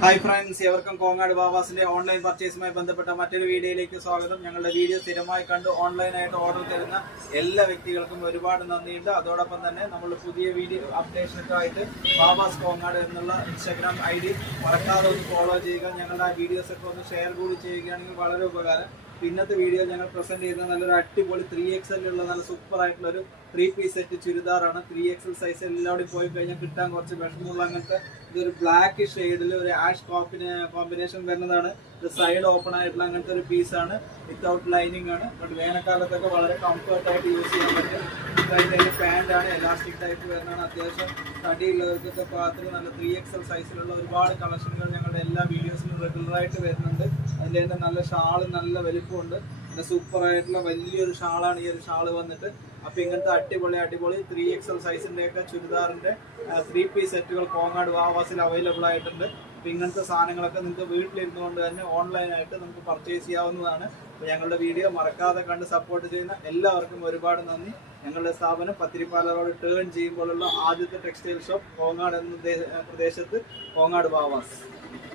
Hi friends, എവർക്കും Kongad ബാവാസിന്റെ online പർച്ചേസുമായി ബന്ധപ്പെട്ട മറ്റൊരു വീഡിയോയിലേക്ക് സ്വാഗതം. ഞങ്ങളുടെ വീഡിയോ സ്ഥിരമായി കണ്ട് ഓൺലൈനായിട്ട് ഓർഡർ തരുന്ന എല്ലാ വ്യക്തികൾക്കും ഒരുപാട് നന്ദിയുണ്ട്. അതോടൊപ്പം തന്നെ നമ്മൾ പുതിയ വീഡിയോ അപ്ഡേഷനൊക്കെ ബാവാസ് കോങ്ങാട് എന്നുള്ള ഇൻസ്റ്റാഗ്രാം ID മറക്കാതെ ഒന്ന് ഫോളോ ചെയ്യുക. ഞങ്ങളുടെ ആ വീഡിയോസൊക്കെ ഒന്ന് ഷെയർ കൂടി ചെയ്യുകയാണെങ്കിൽ വളരെ ഉപകാരം. ഇന്നത്തെ വീഡിയോ ഞങ്ങൾ പ്രസന്റ് ചെയ്യുന്ന നല്ലൊരു അടിപൊളി 3XL ഉള്ള നല്ല സൂപ്പർ ആയിട്ടുള്ള ഒരു 3 പീസ് സെറ്റ് ചുരിദാറാണ്. 3XL സൈസ് എല്ലാവരും പോയി കഴിഞ്ഞാൽ കിട്ടാൻ കുറച്ച് വിഷമമുള്ള അങ്ങനത്തെ ഇതൊരു ബ്ലാക്ക് ഷെയ്ഡിൽ ഒരു ആഷ് കോമ്പിനേഷൻ വരുന്നതാണ്. ഇത് സൈഡ് ഓപ്പൺ ആയിട്ടുള്ള അങ്ങനത്തെ ഒരു പീസാണ്. വിത്തൗട്ട് ലൈനിങ് ആണ്. ബട്ട് വേനൽക്കാലത്തൊക്കെ വളരെ കംഫർട്ടായിട്ട് യൂസ് ചെയ്യാൻ പറ്റും. അതിൻ്റെ പാൻറ്റാണ്, എലാസ്റ്റിക് ടൈപ്പ് വരുന്നതാണ്. അത്യാവശ്യം തടിയുള്ളവർക്കൊക്കെ പാത്രം നല്ല 3XL സൈസിലുള്ള ഒരുപാട് കളക്ഷനുകൾ ഞങ്ങളുടെ എല്ലാ വീഡിയോസിലും റെഗുലറായിട്ട് വരുന്നുണ്ട്. അതിൻ്റെ തന്നെ നല്ല ഷാള് നല്ല വലിപ്പമുണ്ട്. നല്ല സൂപ്പർ ആയിട്ടുള്ള വലിയൊരു ഷാളാണ് ഈ ഒരു ഷാള് വന്നിട്ട്. അപ്പോൾ ഇങ്ങനത്തെ അടിപൊളി 3XL സൈസിൻ്റെയൊക്കെ ചുരിദാറിൻ്റെ 3 പീസ് സെറ്റുകൾ കോങ്ങാട് ബാവാസിൽ അവൈലബിൾ ആയിട്ടുണ്ട്. അപ്പോൾ ഇങ്ങനത്തെ സാധനങ്ങളൊക്കെ നിങ്ങൾക്ക് വീട്ടിലിരുന്നു കൊണ്ട് തന്നെ ഓൺലൈനായിട്ട് നമുക്ക് പർച്ചേസ് ചെയ്യാവുന്നതാണ്. അപ്പോൾ ഞങ്ങളുടെ വീഡിയോ മറക്കാതെ കണ്ട് സപ്പോർട്ട് ചെയ്യുന്ന എല്ലാവർക്കും ഒരുപാട് നന്ദി. ഞങ്ങളുടെ സ്ഥാപനം പത്തിരിപ്പാല റോഡ് ടേൺ ചെയ്യുമ്പോഴുള്ള ആദ്യത്തെ ടെക്സ്റ്റൈൽ ഷോപ്പ് കോങ്ങാട് എന്ന പ്രദേശത്ത് കോങ്ങാട് ബാവാസ്.